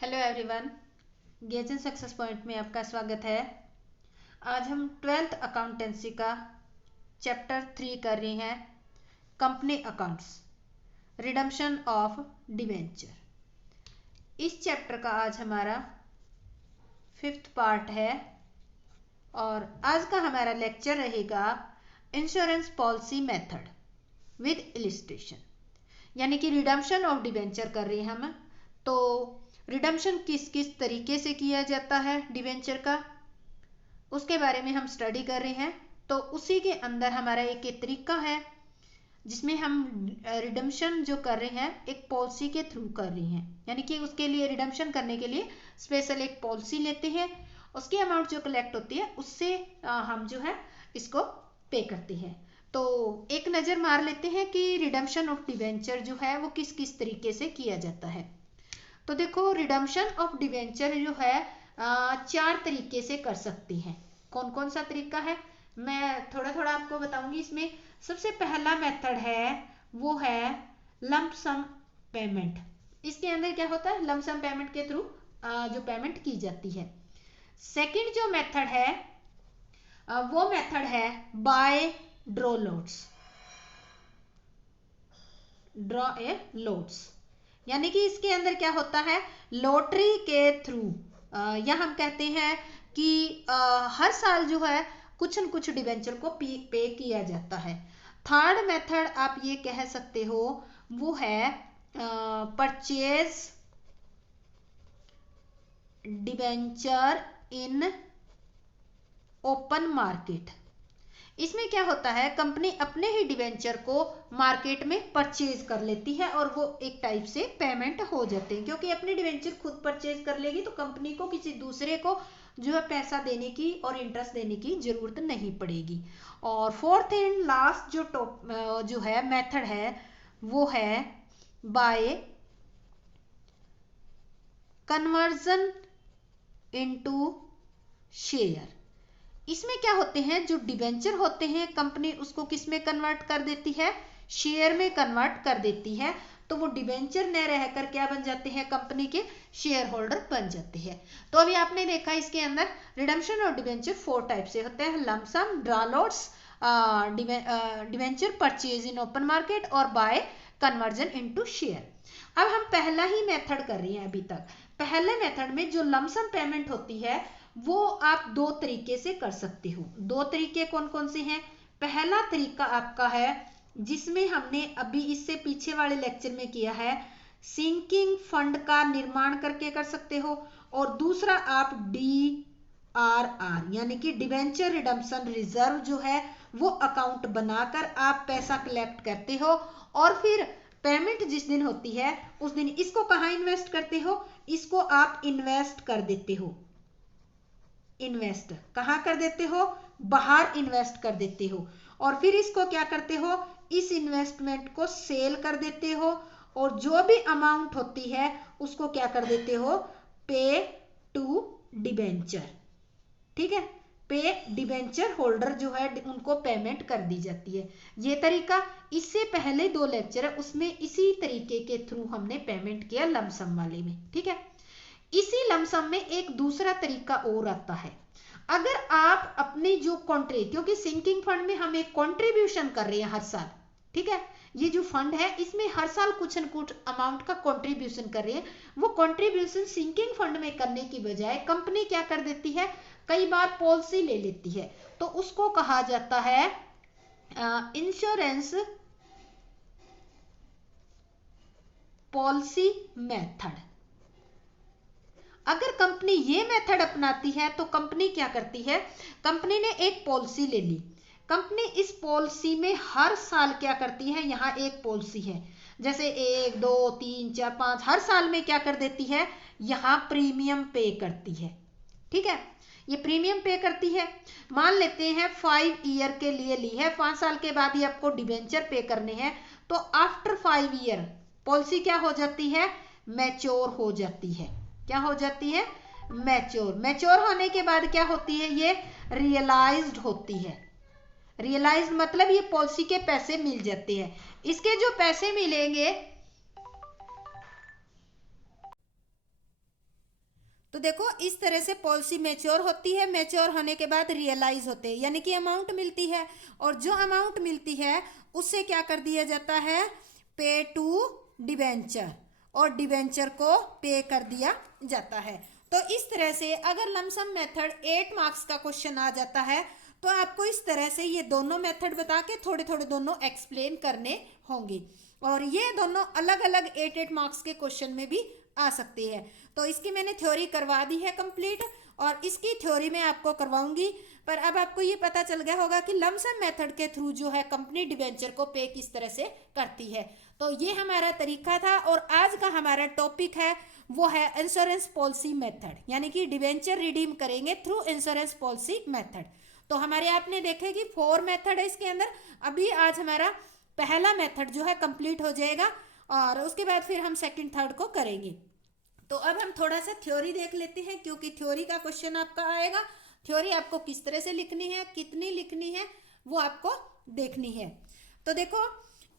Hello everyone, gauge and success point में आपका स्वागत है। आज हम 12th अकाउंटेंसी का चैप्टर 3 कर रहे हैं, company accounts, redemption of debenture. इस चैप्टर का आज हमारा 5th पार्ट है और आज का हमारा लेक्चर रहेगा insurance policy method with illustration, यानी कि रिडम्पशन ऑफ डिवेंचर कर रहे हैं हम। तो रिडम्पशन किस किस तरीके से किया जाता है डिवेंचर का, उसके बारे में हम स्टडी कर रहे हैं। तो उसी के अंदर हमारा एक तरीका है जिसमें हम रिडम्पशन जो कर रहे हैं एक पॉलिसी के थ्रू कर रहे हैं, यानी कि उसके लिए रिडम्पशन करने के लिए स्पेशल एक पॉलिसी लेते हैं। उसकी अमाउंट जो कलेक्ट होती है उससे हम जो है इसको पे करते हैं। तो एक नज़र मार लेते हैं कि रिडम्पशन ऑफ डिवेंचर जो है वो किस किस तरीके से किया जाता है। तो देखो, रिडम्पशन ऑफ डिवेंचर जो है 4 तरीके से कर सकते हैं। कौन कौन सा तरीका है मैं थोड़ा थोड़ा आपको बताऊंगी। इसमें सबसे पहला मेथड है वो है लंप सम पेमेंट। इसके अंदर क्या होता है, लंप सम पेमेंट के थ्रू जो पेमेंट की जाती है। सेकंड जो मेथड है वो मेथड है bye draw lotus, draw a lotus, यानी कि इसके अंदर क्या होता है, लॉटरी के थ्रू या हम कहते हैं कि हर साल जो है कुछ न कुछ डिवेंचर को पे किया जाता है। थर्ड मेथड आप ये कह सकते हो वो है परचेज डिवेंचर इन ओपन मार्केट। इसमें क्या होता है, कंपनी अपने ही डिवेंचर को मार्केट में परचेज कर लेती है और वो एक टाइप से पेमेंट हो जाते हैं, क्योंकि अपने डिवेंचर खुद परचेज कर लेगी तो कंपनी को किसी दूसरे को जो है पैसा देने की और इंटरेस्ट देने की जरूरत नहीं पड़ेगी। और फोर्थ एंड लास्ट जो है मेथड है वो है बाय कन्वर्जन इनटू शेयर। इसमें क्या होते हैं, जो डिवेंचर होते हैं कंपनी उसको किस में कन्वर्ट कर देती है, शेयर में कन्वर्ट कर देती है। तो वो डिवेंचर न रहकर क्या बन जाते हैं, कंपनी के शेयर होल्डर बन जाते हैं। तो अभी आपने देखा इसके अंदर रिडम्पशन और डिवेंचर 4 टाइप से होते हैं, lump sum, draw lots, debenture purchase in open market और बाय कन्वर्जन इनटू शेयर। अब हम पहला ही मेथड कर रहे हैं अभी तक। पहले मेथड में जो लंप सम पेमेंट होती है वो आप 2 तरीके से कर सकते हो। 2 तरीके कौन कौन से हैं, पहला तरीका आपका है जिसमें हमने अभी इससे पीछे वाले लेक्चर में किया है, सिंकिंग फंड का निर्माण करके कर सकते हो। और दूसरा आप DRR यानी कि डिवेंचर रिडम्पशन रिजर्व जो है वो अकाउंट बनाकर आप पैसा कलेक्ट करते हो और फिर पेमेंट जिस दिन होती है उस दिन इसको कहाँ इन्वेस्ट करते हो, इसको आप इन्वेस्ट कर देते हो। इन्वेस्ट कहाँ कर देते हो, बाहर इन्वेस्ट कर देते हो और फिर इसको क्या करते हो, इस इन्वेस्टमेंट को सेल कर देते हो और जो भी अमाउंट होती है उसको क्या कर देते हो, पे टू डिबेंचर। ठीक है, पे डिबेंचर होल्डर जो है उनको पेमेंट कर दी जाती है। ये तरीका, इससे पहले 2 लेक्चर है उसमें इसी तरीके के थ्रू हमने पेमेंट किया लंप सम वाले में। ठीक है, इसी लमसम में एक दूसरा तरीका और आता है। अगर आप अपनी जो क्योंकि सिंकिंग फंड में हम एक कंट्रीब्यूशन कर रहे हैं हर साल, ठीक है, ये जो फंड है इसमें हर साल कुछ न कुछ अमाउंट का कंट्रीब्यूशन कर रहे हैं। वो कंट्रीब्यूशन सिंकिंग फंड में करने की बजाय कंपनी क्या कर देती है, कई बार पॉलिसी ले लेती है, तो उसको कहा जाता है इंश्योरेंस पॉलिसी मेथड। अगर कंपनी ये मेथड अपनाती है तो कंपनी क्या करती है, कंपनी ने एक पॉलिसी ले ली, कंपनी इस पॉलिसी में हर साल क्या करती है, यहाँ एक पॉलिसी है जैसे 1 2 3 4 5, हर साल में क्या कर देती है, यहाँ प्रीमियम पे करती है। ठीक है, ये प्रीमियम पे करती है। मान लेते हैं 5 ईयर के लिए ली है, 5 साल के बाद ही आपको डिबेंचर पे करने हैं, तो आफ्टर 5 ईयर पॉलिसी क्या हो जाती है, मैच्योर हो जाती है। क्या हो जाती है, मैच्योर। मैच्योर होने के बाद क्या होती है, ये रियलाइज्ड होती है। रियलाइज्ड मतलब ये पॉलिसी के पैसे मिल जाते हैं। इसके जो पैसे मिलेंगे तो देखो इस तरह से पॉलिसी मैच्योर होती है, मैच्योर होने के बाद रियलाइज होते हैं, यानी कि अमाउंट मिलती है, और जो अमाउंट मिलती है उससे क्या कर दिया जाता है, पे टू डिबेंचर, और डिबेंचर को पे कर दिया जाता है। तो इस तरह से अगर लमसम मेथड 8 मार्क्स का क्वेश्चन आ जाता है तो आपको इस तरह से ये दोनों मेथड बता के थोड़े थोड़े दोनों एक्सप्लेन करने होंगे, और ये दोनों अलग अलग 8 मार्क्स के क्वेश्चन में भी आ सकती है। तो इसकी मैंने थ्योरी करवा दी है कंप्लीट, और इसकी थ्योरी मैं आपको करवाऊंगी। पर अब आपको ये पता चल गया होगा कि लमसम मेथड के थ्रू जो है कंपनी डिबेंचर को पे किस तरह से करती है। तो ये हमारा तरीका था, और आज का हमारा टॉपिक है वो है इंश्योरेंस पॉलिसी मेथड, यानी कि डिबेंचर रिडीम करेंगे थ्रू इंश्योरेंस पॉलिसी मेथड। तो हमारे आपने देखे कि 4 मेथड है इसके अंदर। अभी आज हमारा पहला मेथड जो है कंप्लीट हो जाएगा, और उसके बाद फिर हम सेकंड थर्ड को करेंगे। तो अब हम थोड़ा सा थ्योरी देख लेते हैं, क्योंकि थ्योरी का क्वेश्चन आपका आएगा। थ्योरी आपको किस तरह से लिखनी है, कितनी लिखनी है, वो आपको देखनी है। तो देखो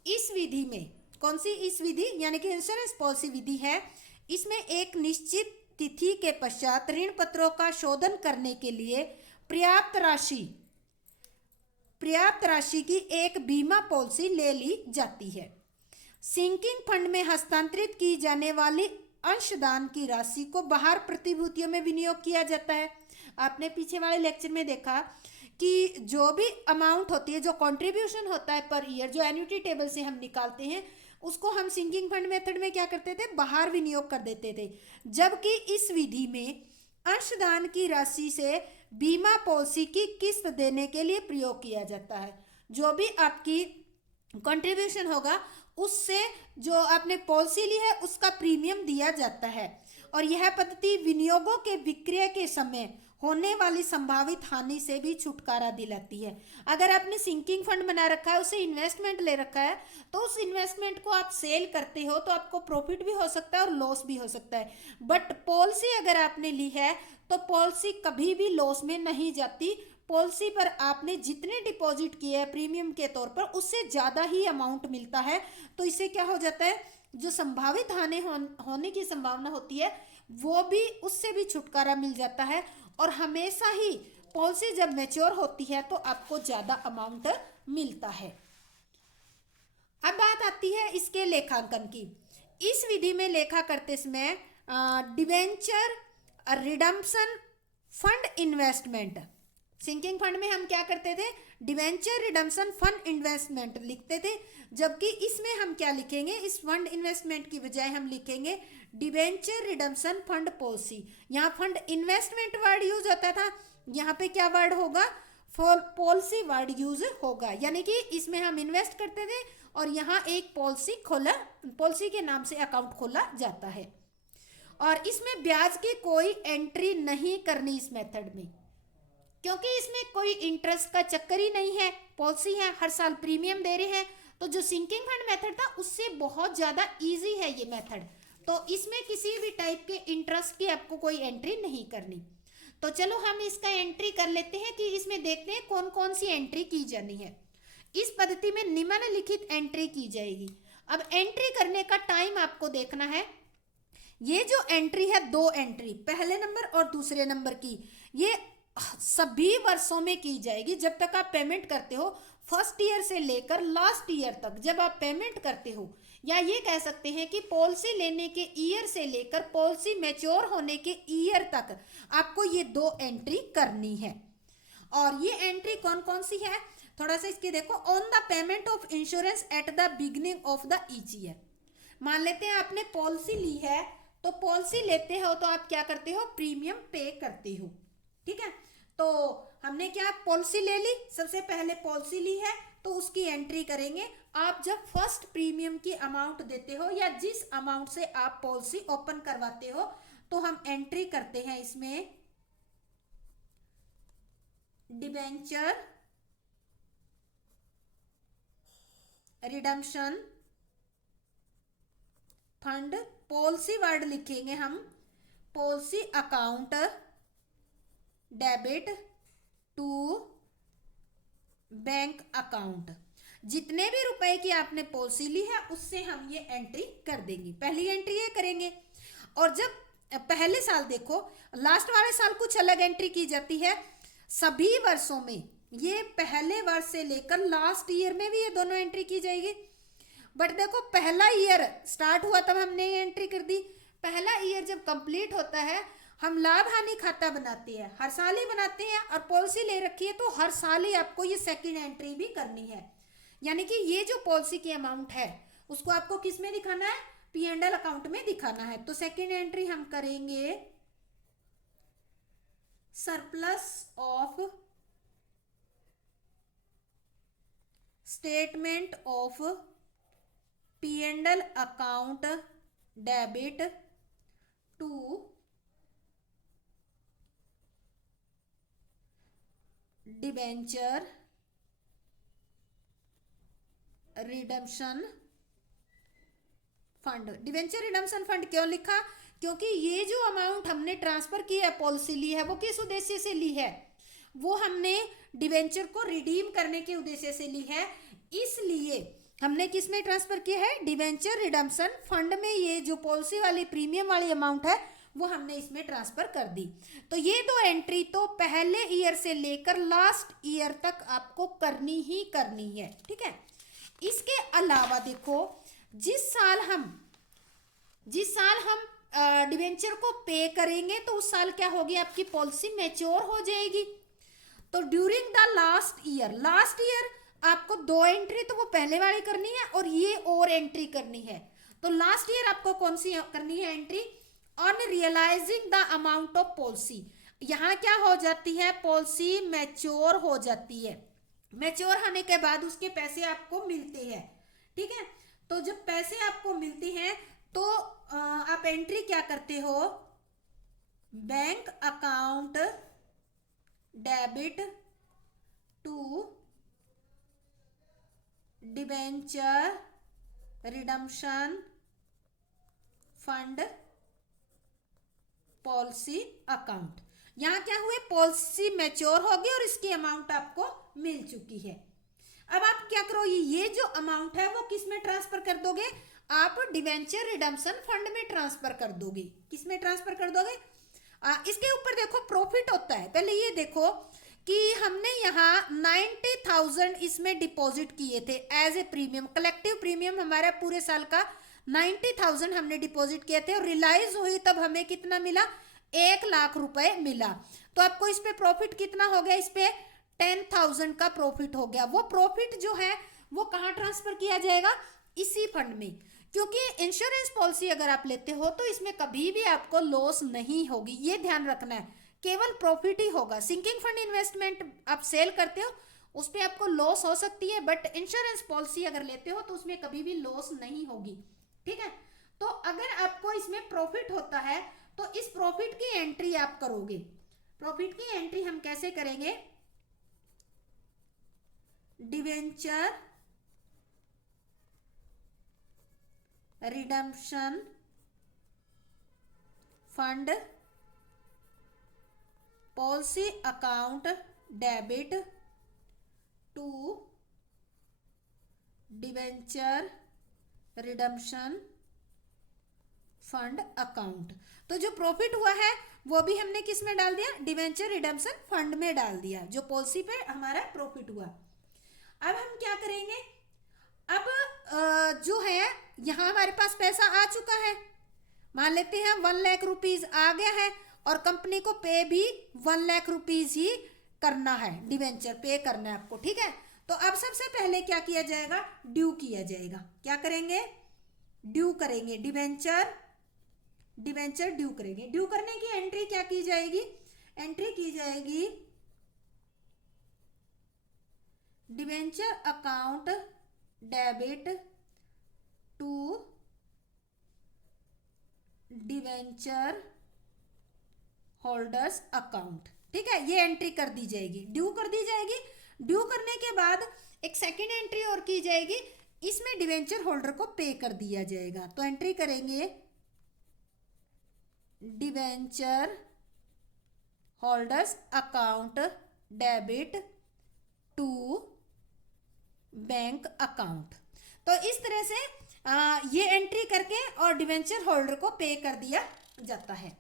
इस विधि में, कौन सी इस विधि, यानी कि इंश्योरेंस पॉलिसी विधि है, इसमें एक निश्चित तिथि के पश्चात ऋण पत्रों का शोधन करने के लिए पर्याप्त राशि की एक बीमा पॉलिसी ले ली जाती है। सिंकिंग फंड में हस्तांतरित की जाने वाली अंशदान की राशि को बाहर प्रतिभूतियों में विनियोग किया जाता है। आपने पीछे वाले लेक्चर में देखा कि जो भी अमाउंट होती है, जो कंट्रीब्यूशन होता है पर ईयर, जो एन्युटी टेबल से हम निकालते हैं, उसको हम सिंकिंग फंड मेथड में क्या करते थे, बाहर विनियोग कर देते थे। जबकि इस विधि में अंशदान की राशि से बीमा पॉलिसी की किस्त देने के लिए प्रयोग किया जाता है। जो भी आपकी कंट्रीब्यूशन होगा उससे जो आपने पॉलिसी ली है उसका प्रीमियम दिया जाता है, और यह पद्धति विनियोगों के विक्रय के समय होने वाली संभावित हानि से भी छुटकारा दिलाती है। अगर आपने सिंकिंग फंड बना रखा है, उसे इन्वेस्टमेंट ले रखा है, तो उस इन्वेस्टमेंट को आप सेल करते हो तो आपको प्रॉफिट भी हो सकता है और लॉस भी हो सकता है। बट पॉलिसी अगर आपने ली है तो पॉलिसी कभी भी लॉस में नहीं जाती। पॉलिसी पर आपने जितने डिपॉजिट किए हैं प्रीमियम के तौर पर, उससे ज़्यादा ही अमाउंट मिलता है। तो इससे क्या हो जाता है, जो संभावित हानि होने की संभावना होती है वो भी, उससे भी छुटकारा मिल जाता है। और हमेशा ही पॉलिसी जब मैच्योर होती है तो आपको ज़्यादा अमाउंट मिलता है। अब बात आती है इसके लेखांकन की। इस विधि में लेखा करते समय debenture redemption fund investment, sinking fund में हम क्या करते थे, डिवेंचर रिडम्पशन फंड इन्वेस्टमेंट लिखते थे, जबकि इसमें हम क्या लिखेंगे, इस फंड इन्वेस्टमेंट की बजाय हम लिखेंगे डिवेंचर रिडम्पशन फंड पॉलिसी। यहाँ फंड इन्वेस्टमेंट वर्ड यूज होता था, यहाँ पे क्या वर्ड होगा, पॉलिसी वर्ड यूज होगा। यानी कि इसमें हम इन्वेस्ट करते थे और यहाँ एक पॉलिसी के नाम से अकाउंट खोला जाता है, और इसमें ब्याज की कोई एंट्री नहीं करनी इस मेथड में, क्योंकि इसमें कोई इंटरेस्ट का चक्कर ही नहीं है। पॉलिसी है, हर साल प्रीमियम दे रहे हैं। तो जो सिंकिंग फंड मेथड था उससे बहुत ज़्यादा इजी है ये मेथड। तो इसमें किसी भी टाइप के इंटरेस्ट की आपको कोई एंट्री नहीं करनी। तो चलो हम इसका एंट्री कर लेते हैं कि इसमें देखते हैं कौन कौन सी एंट्री की जानी है। इस पद्धति में निम्नलिखित एंट्री की जाएगी। अब एंट्री करने का टाइम आपको देखना है। ये जो एंट्री है, 2 एंट्री, पहले नंबर और दूसरे नंबर की, ये सभी वर्षों में की जाएगी जब तक आप पेमेंट करते हो। फर्स्ट ईयर से लेकर लास्ट ईयर तक जब आप पेमेंट करते हो, या ये कह सकते हैं कि पॉलिसी लेने के ईयर से लेकर पॉलिसी मैच्योर होने के ईयर तक आपको ये 2 एंट्री करनी है। और ये एंट्री कौन कौन सी है, थोड़ा सा इसके देखो। On the payment of insurance at the beginning of the each year. मान लेते हैं आपने पॉलिसी ली है, तो पॉलिसी लेते हो तो आप क्या करते हो, प्रीमियम पे करते हो। ठीक है, तो हमने क्या पॉलिसी ले ली, सबसे पहले पॉलिसी ली है तो उसकी एंट्री करेंगे। आप जब फर्स्ट प्रीमियम की अमाउंट देते हो या जिस अमाउंट से आप पॉलिसी ओपन करवाते हो, तो हम एंट्री करते हैं इसमें debenture redemption fund, policy word लिखेंगे हम, policy account debit to bank account. जितने भी रुपए की आपने पॉलिसी ली है उससे हम ये एंट्री कर देंगे, पहली एंट्री ये करेंगे। और जब पहले साल देखो, लास्ट वाले साल कुछ अलग एंट्री की जाती है। सभी वर्षों में ये पहले वर्ष से लेकर लास्ट ईयर में भी ये दोनों एंट्री की जाएगी। बट देखो पहला ईयर स्टार्ट हुआ तब हमने ये एंट्री कर दी। पहला ईयर जब कंप्लीट होता है हम लाभ हानि खाता बनाते हैं, हर साल ही बनाते हैं, और पॉलिसी ले रखी है तो हर साल ही आपको ये सेकंड एंट्री भी करनी है। यानी कि ये जो पॉलिसी की अमाउंट है उसको आपको किस में दिखाना है, पी एंड एल अकाउंट में दिखाना है। तो सेकंड एंट्री हम करेंगे surplus of statement of P and L account debit to debenture redemption fund. Debenture redemption fund क्यों लिखा, क्योंकि ये जो अमाउंट हमने ट्रांसफर की है, पॉलिसी ली है, वो किस उद्देश्य से ली है, वो हमने डिबेंचर को रिडीम करने के उद्देश्य से ली है। इसलिए हमने किस में ट्रांसफर किया है, डिबेंचर रिडम्पशन फंड में। ये जो पॉलिसी वाली प्रीमियम वाली अमाउंट है वो हमने इसमें ट्रांसफर कर दी। तो ये दो एंट्री तो पहले ईयर से लेकर लास्ट ईयर तक आपको करनी ही करनी है, ठीक है। इसके अलावा देखो जिस साल हम डिबेंचर को पे करेंगे तो उस साल क्या होगी, आपकी पॉलिसी मैच्योर हो जाएगी। तो ड्यूरिंग द लास्ट ईयर आपको दो एंट्री तो वो पहले वाली करनी है और ये और एंट्री करनी है। तो लास्ट ईयर आपको कौन सी करनी है entry, on realising the amount of policy. यहाँ क्या हो जाती है, पॉलिसी मैच्योर हो जाती है। मैच्योर होने के बाद उसके पैसे आपको मिलते हैं, ठीक है। तो जब पैसे आपको मिलते हैं तो आप एंट्री क्या करते हो, bank account debit to debenture redemption fund policy account. यहां क्या हुए, पॉलिसी मैच्योर होगी और इसकी अमाउंट आपको मिल चुकी है। अब आप क्या करो, ये जो अमाउंट है वो किस में ट्रांसफर कर दोगे, आप डिबेंचर रिडम्पशन फंड में ट्रांसफर कर दोगे। किस में ट्रांसफर कर दोगे, इसके ऊपर देखो प्रॉफिट होता है। पहले ये देखो कि हमने यहाँ 90,000 इसमें डिपॉजिट किए थे as a premium, collective premium हमारा पूरे साल का 90,000 हमने डिपॉजिट किए थे और रिलाइज हुई तब हमें कितना मिला, 1,00,000 रुपए मिला। तो आपको इस पे प्रॉफिट कितना हो गया, इस पे 10,000 का प्रॉफिट हो गया। वो प्रॉफिट जो है वो कहाँ ट्रांसफर किया जाएगा, इसी फंड में। क्योंकि इंश्योरेंस पॉलिसी अगर आप लेते हो तो इसमें कभी भी आपको लॉस नहीं होगी, ये ध्यान रखना है, केवल प्रॉफिट ही होगा। सिंकिंग फंड इन्वेस्टमेंट आप सेल करते हो उस पर आपको लॉस हो सकती है, बट इंश्योरेंस पॉलिसी अगर लेते हो तो उसमें कभी भी लॉस नहीं होगी, ठीक है। तो अगर आपको इसमें प्रॉफिट होता है तो इस प्रॉफिट की एंट्री आप करोगे। प्रॉफिट की एंट्री हम कैसे करेंगे, debenture redemption fund policy account debit to debenture redemption fund account. तो जो प्रॉफिट हुआ है वो भी हमने किस में डाल दिया, डिवेंचर रिडम्पशन फंड में डाल दिया, जो पॉलिसी पे हमारा प्रॉफिट हुआ। अब हम क्या करेंगे, अब जो है यहाँ हमारे पास पैसा आ चुका है, मान लेते हैं 1,00,000 रुपीज आ गया है और कंपनी को पे भी 1,00,000 रुपीज ही करना है, डिवेंचर पे करना है आपको, ठीक है। तो अब सबसे पहले क्या किया जाएगा, ड्यू किया जाएगा। क्या करेंगे, ड्यू करेंगे, डिवेंचर ड्यू करेंगे। ड्यू करने की एंट्री क्या की जाएगी, एंट्री की जाएगी debenture account debit to debenture holders account, ठीक है। ये एंट्री कर दी जाएगी, ड्यू कर दी जाएगी। ड्यू करने के बाद एक सेकेंड एंट्री और की जाएगी, इसमें डिवेंचर होल्डर को पे कर दिया जाएगा। तो एंट्री करेंगे debenture holders account debit to bank account. तो इस तरह से ये एंट्री करके और डिवेंचर होल्डर को पे कर दिया जाता है।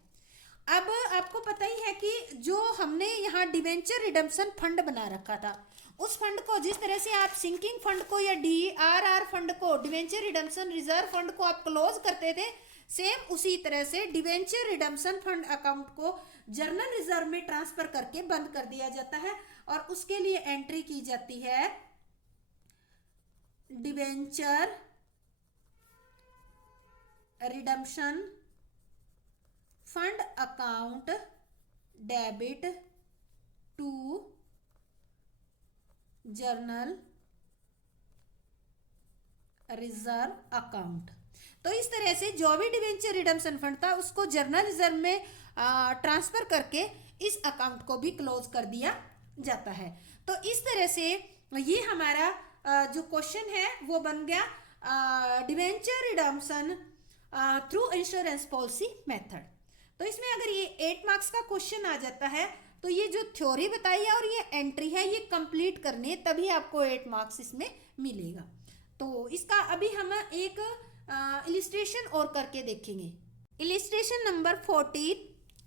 अब आपको पता ही है कि जो हमने यहाँ डिवेंचर रिडम्पशन फंड बना रखा था, उस फंड को जिस तरह से आप सिंकिंग फंड को या DRR फंड को, डिवेंचर रिडम्पशन रिजर्व फंड को आप क्लोज करते थे, सेम उसी तरह से डिवेंचर रिडम्पशन फंड अकाउंट को जर्नल रिजर्व में ट्रांसफर करके बंद कर दिया जाता है और उसके लिए एंट्री की जाती है debenture redemption fund account debit to general reserve account. तो इस तरह से जो भी डिवेंचर रिडम्पशन फंड था उसको जर्नल रिजर्व में ट्रांसफर करके इस अकाउंट को भी क्लोज कर दिया जाता है। तो इस तरह से ये हमारा जो क्वेश्चन है वो बन गया debenture redemption through insurance policy method. तो इसमें अगर ये 8 मार्क्स का क्वेश्चन आ जाता है तो ये जो थ्योरी बताई है और ये एंट्री है ये कंप्लीट करनी है, तभी आपको 8 मार्क्स इसमें मिलेगा। तो इसका अभी हम एक इलिस्ट्रेशन और करके देखेंगे। इलिस्ट्रेशन नंबर 14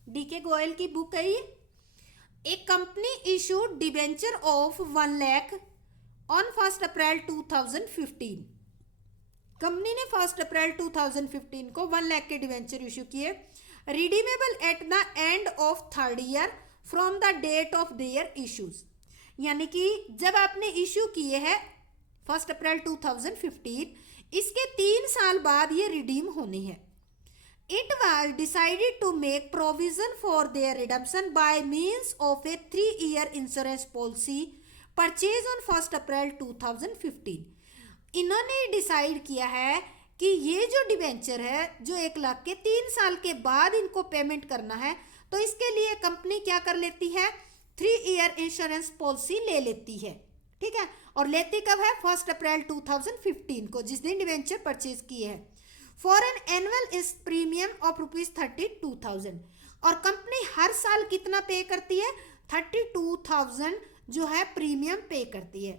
DK गोयल की बुक है ये। A company issued debenture of 1 lakh on 1 April 2015। Company ने 1 अप्रैल 2015 को 1 लाख के डिबेंचर इशू किए, redeemable at the end of 3rd year from the date of their issues. यानी कि जब आपने इशू किए हैं 1 अप्रैल 2015, इसके 3 साल बाद ये रिडीम होने हैं। It was decided to make provision for their redemption by means of a 3-ईयर इंश्योरेंस पॉलिसी परचेज ऑन 1 अप्रैल 2015। इन्होंने डिसाइड किया है कि ये जो डिबेंचर है जो 1 लाख के 3 साल के बाद इनको पेमेंट करना है, तो इसके लिए कंपनी क्या कर लेती है, 3-ईयर इंश्योरेंस पॉलिसी ले लेती है। ठीक है, और लेती कब है, 1 अप्रैल 2015 को, जिस दिन डिबेंचर परचेज किए हैं। फॉर एन एनुअल इस प्रीमियम ऑफ ₹32,000। और कंपनी हर साल कितना पे करती है, 32,000 जो है प्रीमियम पे करती है।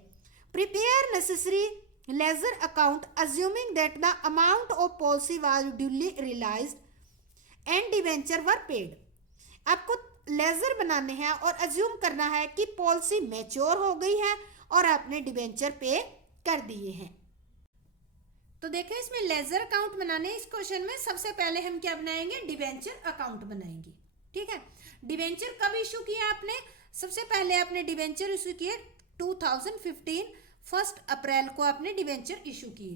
Prepare necessary ledger account assuming that the amount of policy was duly realised and debenture were paid. आपको लेजर बनाने हैं और अज्यूम करना है कि पॉलिसी मैच्योर हो गई है और आपने डिबेंचर पे कर दिए हैं। तो देखें इसमें लेजर अकाउंट बनाने इस क्वेश्चन में सबसे पहले हम क्या बनाएंगे, डिबेंचर अकाउंट बनाएंगे। ठीक है, डिबेंचर कब इशू किया आपने, सबसे पहले आपने डिबेंचर इशू किए 2015 1 अप्रैल को आपने डिबेंचर इशू किए।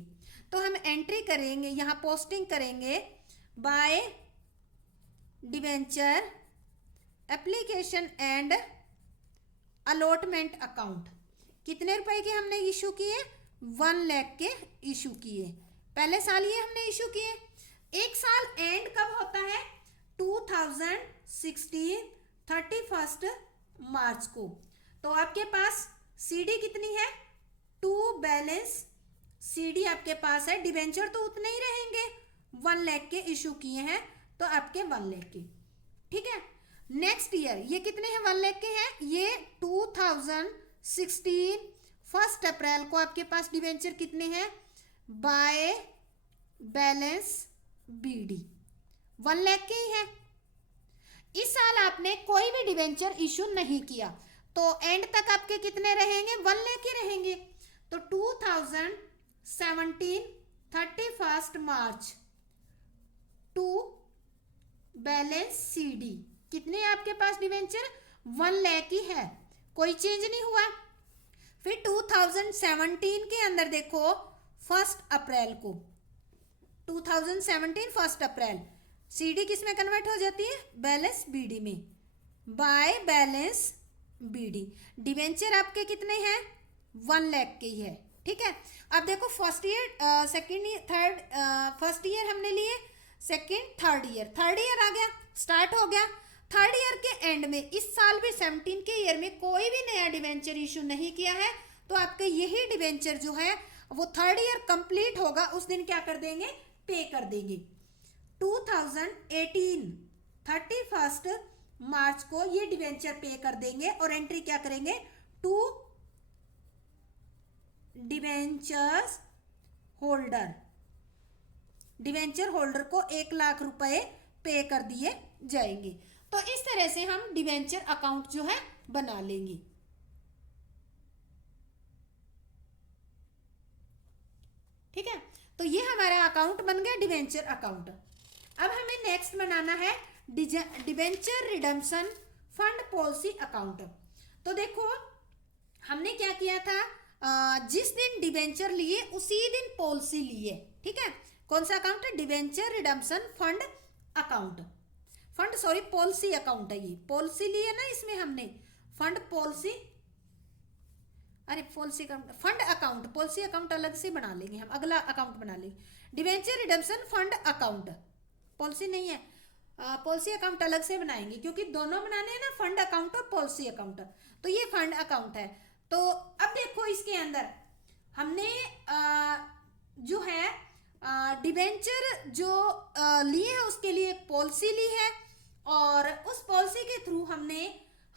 तो हम एंट्री करेंगे, यहाँ पोस्टिंग करेंगे by debenture application and allotment account. कितने रुपए के हमने इशू किए, 1 लाख के इशू किए। पहले साल ये हमने इशू किए। एक साल एंड कब होता है, 2016 31 मार्च को। तो आपके पास CD कितनी है, 2 बैलेंस CD आपके पास है। डिबेंचर तो उतने ही रहेंगे, 1 लाख के इशू किए हैं तो आपके 1 लाख के। ठीक है, नेक्स्ट ईयर ये कितने हैं, 1 लाख के हैं। ये 2016 1 अप्रैल को आपके पास डिबेंचर कितने हैं, बाय बैलेंस BD 1 लाख के ही है। इस साल आपने कोई भी डिबेंचर इशू नहीं किया तो एंड तक आपके कितने रहेंगे, 1 लाख के रहेंगे। तो 2017 31 मार्च टू बैलेंस CD कितने आपके पास डिबेंचर, 1 लाख ही है, कोई चेंज नहीं हुआ। फिर 2017 के अंदर देखो 1 अप्रैल को, 2017 1 अप्रैल CD किस में कन्वर्ट हो जाती है, बैलेंस BD में, बाय बैलेंस BD। डिबेंचर आपके कितने हैं, 1 लाख के ही है। ठीक है, अब देखो first year second year third, first year हमने लिए, सेकेंड थर्ड ईयर आ गया, स्टार्ट हो गया। 3rd ईयर के एंड में इस साल भी 17 के ईयर में कोई भी नया डिबेंचर इशू नहीं किया है तो आपके यही डिबेंचर जो है वो 3rd ईयर कंप्लीट होगा उस दिन क्या कर देंगे, पे कर देंगे। 2018 31 मार्च को ये डिबेंचर पे कर देंगे और एंट्री क्या करेंगे, टू डिबेंचर होल्डर को 1 लाख रुपए पे कर दिए जाएंगे। तो इस तरह से हम डिबेंचर अकाउंट जो है बना लेंगे। ठीक है, तो ये हमारा अकाउंट बन गया डिबेंचर अकाउंट। अब हमें नेक्स्ट बनाना है debenture redemption fund policy account. तो देखो हमने क्या किया था, जिस दिन डिबेंचर लिए उसी दिन पॉलिसी लिए। ठीक है, कौन सा अकाउंट है, debenture redemption fund account, fund sorry policy account है। ये पॉलिसी ली है ना इसमें हमने, फंड पॉलिसी, अरे policy account fund account, policy account अलग से बना लेंगे हम, अगला अकाउंट बना लेंगे। Debenture redemption fund account, policy नहीं है, पॉलिसी अकाउंट अलग से बनाएंगे क्योंकि दोनों बनाने हैं ना, फंड अकाउंट और पॉलिसी अकाउंट। तो ये फंड अकाउंट है। तो अब देखो इसके अंदर हमने जो है डिबेंचर जो लिए है उसके लिए एक पॉलिसी ली है, और उस पॉलिसी के थ्रू हमने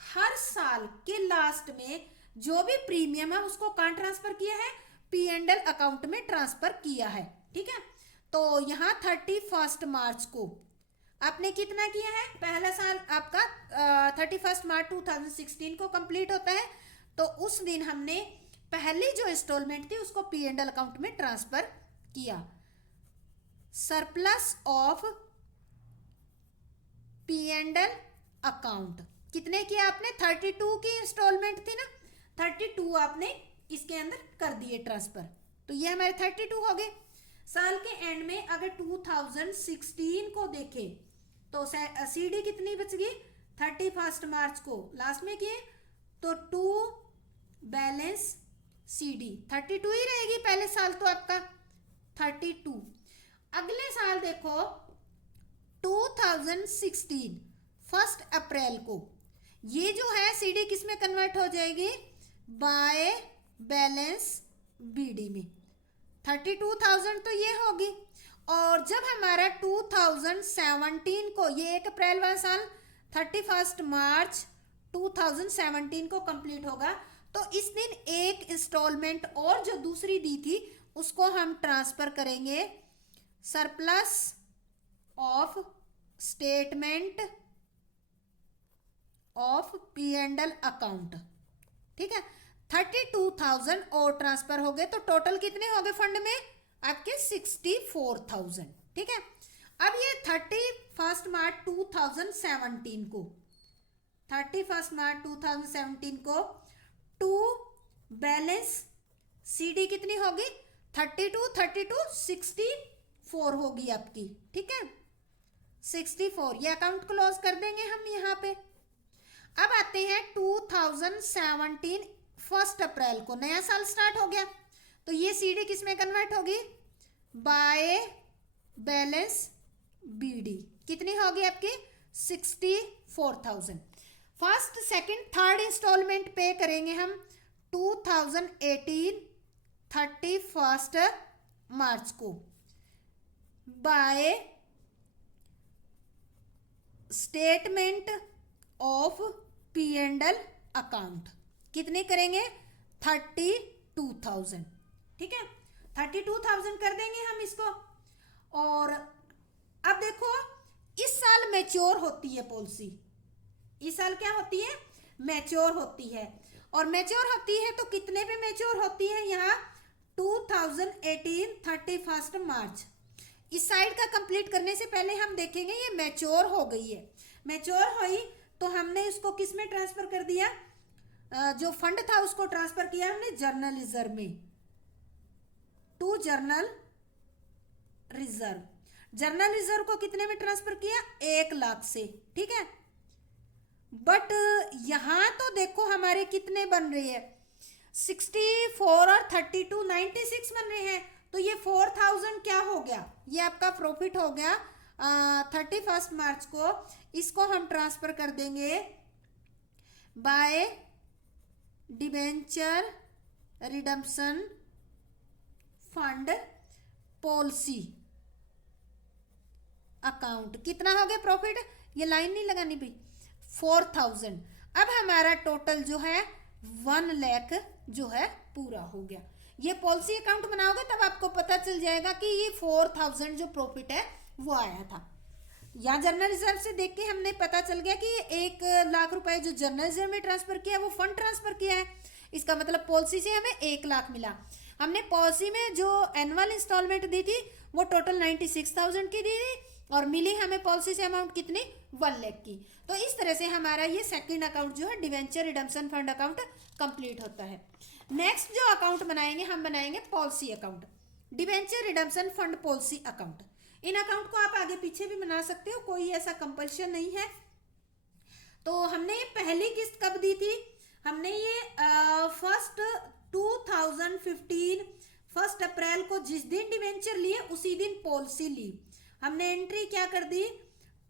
हर साल के लास्ट में जो भी प्रीमियम है उसको कहाँ ट्रांसफर किया है, P&L अकाउंट में ट्रांसफर किया है। ठीक है, तो यहाँ 31 मार्च को आपने कितना किया है, पहला साल आपका 31 मार्च 2016 को कंप्लीट होता है, तो उस दिन हमने पहली जो इंस्टॉलमेंट थी उसको P&L अकाउंट में ट्रांसफर किया। सरप्लस ऑफ P&L अकाउंट कितने किया आपने, 32 की इंस्टॉलमेंट थी ना, 32 आपने इसके अंदर कर दिए ट्रांसफर। तो ये हमारे 32 हो गए। साल के एंड में अगर 2016 को देखें तो सीडी कितनी बच गई, 31 मार्च को लास्ट में किए तो 2 बैलेंस सीडी 32 ही रहेगी पहले साल तो आपका 32। अगले साल देखो 2016 1 अप्रैल को ये जो है सीडी किस में कन्वर्ट हो जाएगी, बाय बैलेंस बीडी में 32,000 तो ये होगी। और जब हमारा 2017 को ये 1 अप्रैल वाला साल 31 मार्च 2017 को कंप्लीट होगा, तो इस दिन एक इंस्टॉलमेंट और जो दूसरी दी थी उसको हम ट्रांसफर करेंगे surplus of statement of P&L account. ठीक है, 32,000 और ट्रांसफर हो गए, तो टोटल कितने हो गए फंड में आपके 64,000। ठीक है, अब ये 31 मार्च 2017 को 31 मार्च 2017 को 2 बैलेंस सीडी कितनी होगी, 32 64 होगी आपकी। ठीक है, 64, ये अकाउंट क्लोज कर देंगे हम यहाँ पे। अब आते हैं 2017 1 अप्रैल को नया साल स्टार्ट हो गया, तो ये सीडी किस में कन्वर्ट होगी, बाय बैलेंस बीडी कितनी होगी आपकी 64,000। फर्स्ट सेकंड थर्ड इंस्टॉलमेंट पे करेंगे हम 2018 31 मार्च को by statement of P&L account कितने करेंगे 32,000। ठीक है, 32,000 कर देंगे हम इसको। और अब देखो इस साल मैच्योर होती है पॉलिसी, इस साल क्या होती है, मैच्योर होती है। और मैच्योर होती है तो कितने पे मैच्योर होती है, यहाँ 2018 31 मार्च। इस साइड का कंप्लीट करने से पहले हम देखेंगे ये मैच्योर हो गई है। मैच्योर हुई तो हमने इसको किस में ट्रांसफर कर दिया, जो फंड था उसको ट्रांसफर किया हमने जर्नल रिजर्व में, to general reserve. General reserve को कितने में ट्रांसफर किया, 1 लाख से। ठीक है, बट यहां तो देखो हमारे कितने बन रहे हैं 64 और 32 96 बन रहे हैं, तो ये 4,000 क्या हो गया, ये आपका प्रॉफिट हो गया 31 मार्च को। इसको हम ट्रांसफर कर देंगे by debenture redemption fund policy account. कितना हो गया प्रॉफिट, ये लाइन नहीं लगानी भाई, 4,000। अब हमारा टोटल जो है 1 लाख जो है पूरा हो गया। ये पॉलिसी अकाउंट बनाओगे तब आपको पता चल जाएगा कि ये 4,000 जो प्रॉफिट है वो आया था। यहाँ जनरल रिजर्व से देख के हमने पता चल गया कि 1 लाख रुपए जो जनरल रिजर्व में ट्रांसफर किया है वो फंड ट्रांसफर किया है। इसका मतलब पॉलिसी से हमें 1 लाख मिला। हमने पॉलिसी में जो एनुअल इंस्टॉलमेंट दी थी वो टोटल 96,000 की दी थी और मिली हमें पॉलिसी से अमाउंट कितनी, 1 लाख की। तो इस तरह से हमारा ये सेकंड अकाउंट जो है debenture redemption fund account complete होता है। नेक्स्ट जो अकाउंट बनाएंगे हम बनाएंगे policy account, debenture redemption fund policy account. इन अकाउंट को आप आगे पीछे भी बना सकते हो, कोई ऐसा कंपल्शन नहीं है। तो हमने ये पहली किस्त कब दी थी, हमने ये 2015 1 अप्रैल को जिस दिन डिवेंचर लिए उसी दिन पॉलिसी ली। हमने एंट्री क्या कर दी,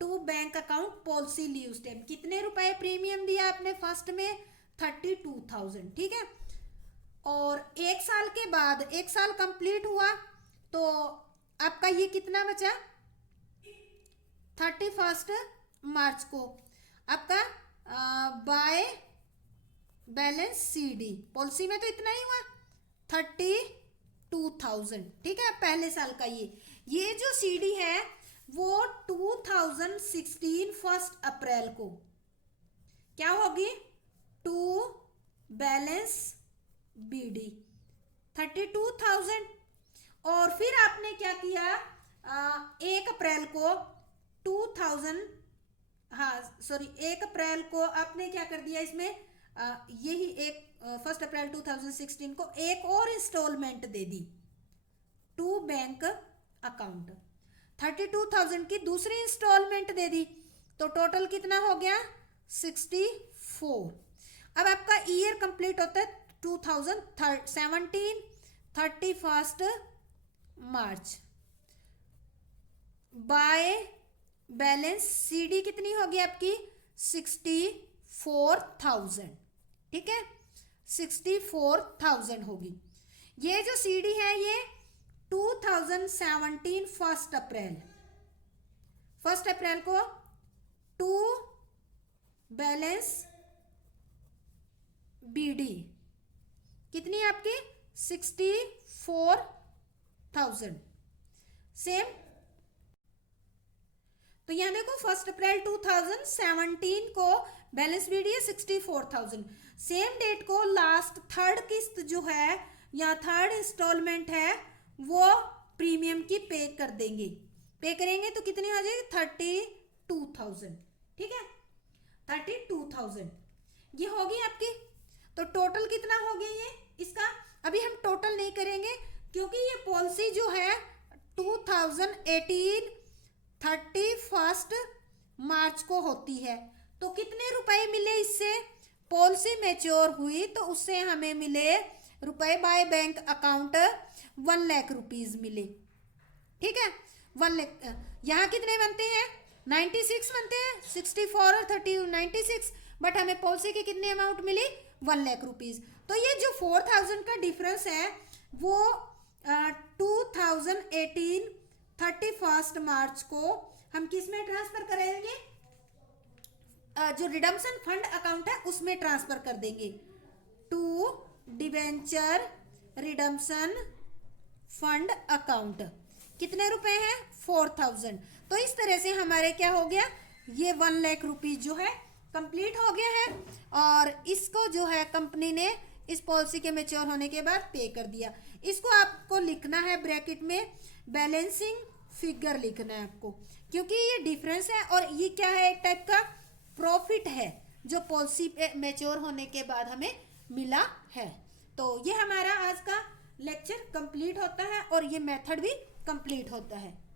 टू बैंक अकाउंट पॉलिसी ली। उस टाइम कितने रुपए प्रीमियम दिया आपने फर्स्ट में, 32,000, ठीक है। और 1 साल के बाद 1 साल कंप्लीट हुआ तो आपका ये कितना बचा, 31 मार्च को आपका बाय बैलेंस सीडी पॉलिसी में तो इतना ही हुआ 32,000, ठीक है। पहले साल का ये जो सीडी है वो 2016 1 अप्रैल को क्या होगी, टू बैलेंस बीडी 32,000। और फिर आपने क्या किया, 1 अप्रैल को 1 अप्रैल को आपने क्या कर दिया इसमें, यही 1 अप्रैल 2016 को एक और इंस्टॉलमेंट दे दी टू बैंक अकाउंट, 32,000 की दूसरी इंस्टॉलमेंट दे दी। तो टोटल कितना हो गया, 64। अब आपका ईयर कंप्लीट होता है 2017 31 मार्च। बाय बैलेंस सीडी कितनी होगी आपकी, 64,000, ठीक है, 64,000 होगी। ये जो सीडी है ये 2017 1 अप्रैल को टू बैलेंस बीडी कितनी आपकी, 64,000 सेम। तो यहाँ देखो 1 अप्रैल 2017 को बैलेंस बीडी है 64,000। सेम डेट को लास्ट थर्ड किस्त जो है या थर्ड इंस्टॉलमेंट है वो प्रीमियम की पे कर देंगे, पे करेंगे तो कितनी आ जाएगी, 32,000, ठीक है, 32,000 ये होगी आपकी। तो टोटल कितना हो गया ये इसका, अभी हम टोटल नहीं करेंगे क्योंकि ये पॉलिसी जो है 2018 31 मार्च को होती है। तो कितने रुपए मिले इससे, पॉलिसी मैच्योर हुई तो उससे हमें मिले रुपए by bank account 1 lakh rupees मिले, ठीक है। 1 लाख, यहाँ कितने बनते हैं, 96 बनते हैं, 64 और 30 96, बट हमें पॉलिसी की कितनी अमाउंट मिली, 1 लाख रुपीज। तो ये जो 4,000 का डिफरेंस है वो 2018 31 मार्च को हम किस में ट्रांसफर करेंगे, जो रिडम्पशन फंड अकाउंट है उसमें ट्रांसफर कर देंगे, to debenture redemption fund account. कितने रुपए हैं, 4,000। तो इस तरह से हमारे क्या हो गया, ये 1 लाख रुपीज जो है कंप्लीट हो गया है और इसको जो है कंपनी ने इस पॉलिसी के मैच्योर होने के बाद पे कर दिया। इसको आपको लिखना है ब्रैकेट में, बैलेंसिंग फिगर लिखना है आपको, क्योंकि ये डिफरेंस है और ये क्या है, एक टाइप का प्रॉफिट है जो पॉलिसी पे मैच्योर होने के बाद हमें मिला है। तो ये हमारा आज का लेक्चर कंप्लीट होता है और ये मेथड भी कंप्लीट होता है।